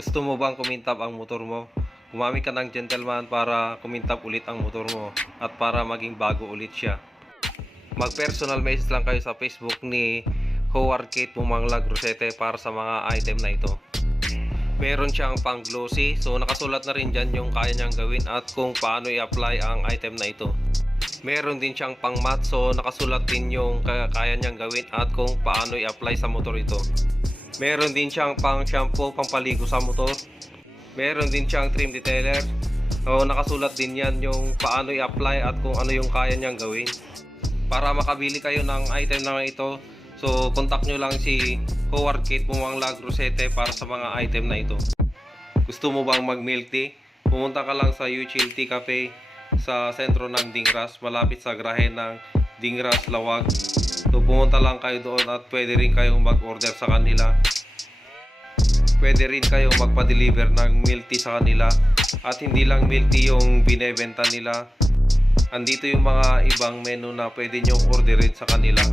Gusto mo bang kumintab ang motor mo? Gumamit ka ng gentleman para kumintab ulit ang motor mo at para maging bago ulit siya. Mag-personal message lang kayo sa Facebook ni Howard Kate Pumanglag Rosete para sa mga item na ito. Meron siyang pang glossy, so nakasulat na rin dyan yung kaya niyang gawin at kung paano i-apply ang item na ito. Meron din siyang pang matte, so nakasulat din yung kaya niyang gawin at kung paano i-apply sa motor ito. Meron din siyang pang shampoo, pampaligo sa motor. Meron din siyang trim detailer. So nakasulat din yan yung paano i-apply at kung ano yung kaya niyang gawin. Para makabili kayo ng item na ito, so contact nyo lang si Howard Kate Pumanglag Rosete para sa mga item na ito. Gusto mo bang mag milk tea? Pumunta ka lang sa Uchil Tea Cafe sa sentro ng Dingras, malapit sa garahe ng Dingras Lawag. So pumunta lang kayo doon at pwede rin kayong mag-order sa kanila. Pwede rin kayong magpa-deliver ng milk tea sa kanila. At hindi lang milk tea yung binebenta nila. Andito yung mga ibang menu na pwede nyo orderin sa kanila.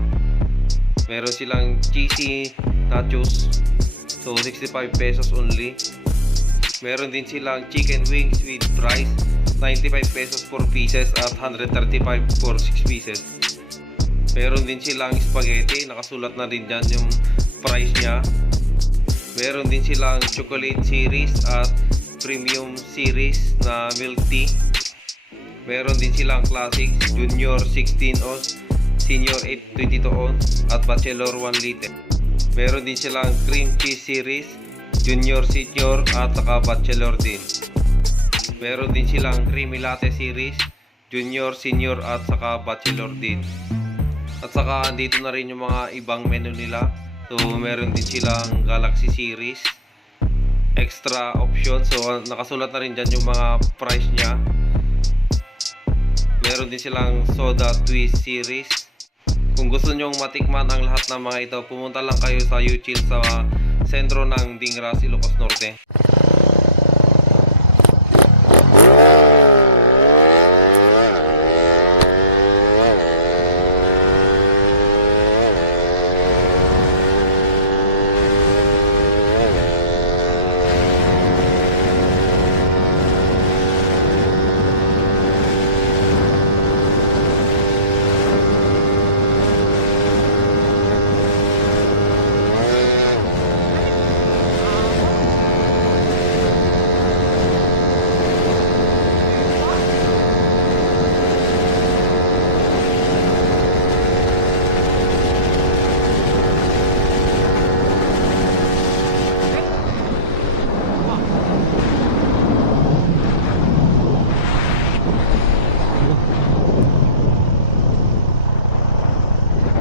Meron silang cheesy nachos. So 65 pesos only. Meron din silang chicken wings with fries. 95 pesos 4 pieces at 135 for 6 pieces. Meron din silang spaghetti, nakasulat na din dyan yung price nya. Meron din silang chocolate series at premium series na milk tea. Meron din silang classic, junior 16 ounce, senior 822 ounce at bachelor 1 liter. Meron din silang cream cheese series, junior, senior at saka bachelor din. Meron din silang creamy latte series, junior, senior at saka bachelor din. At saka andito na rin yung mga ibang menu nila. So meron din silang Galaxy series, extra option. So nakasulat na rin dyan yung mga price nya. Meron din silang soda twist series. Kung gusto nyong matikman ang lahat ng mga ito, pumunta lang kayo sa Uchil sa sentro ng Dingras, Ilocos Norte.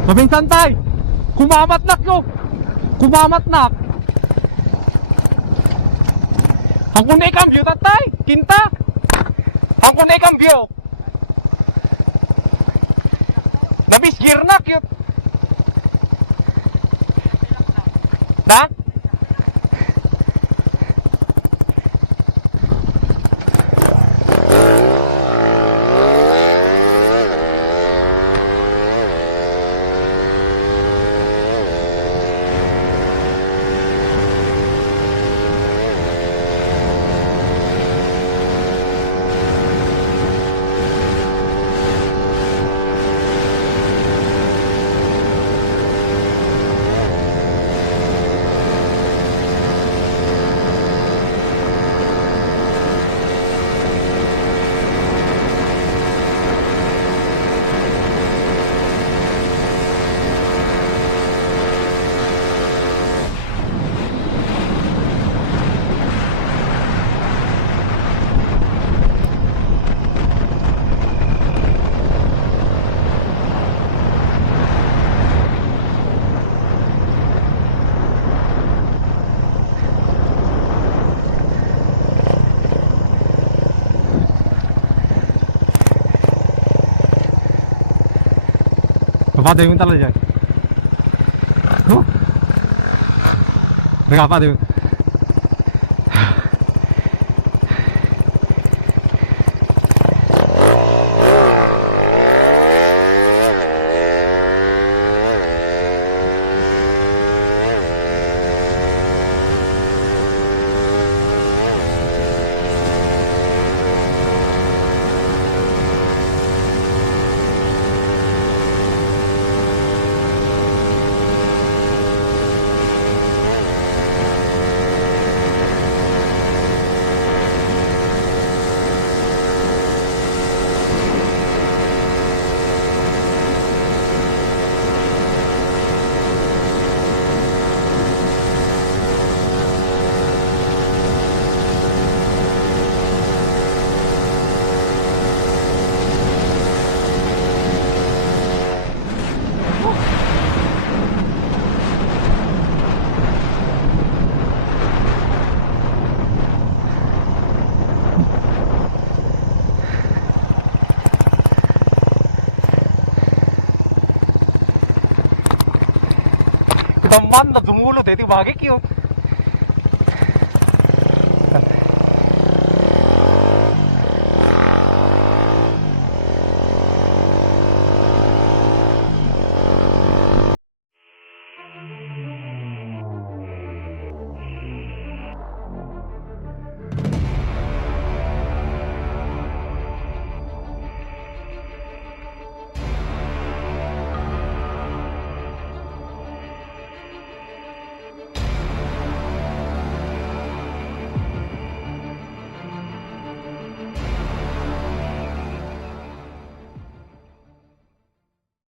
Mabinsan tay! Kumamatnak yo! Kumamatnak! Ang kunay kambyo tatay! Kinta! Ang kunay kambyo! Nabisgirnak yun! Na? Apa ada yang bentar aja. Apa ada? laman na dumulot eh, di bagay cute.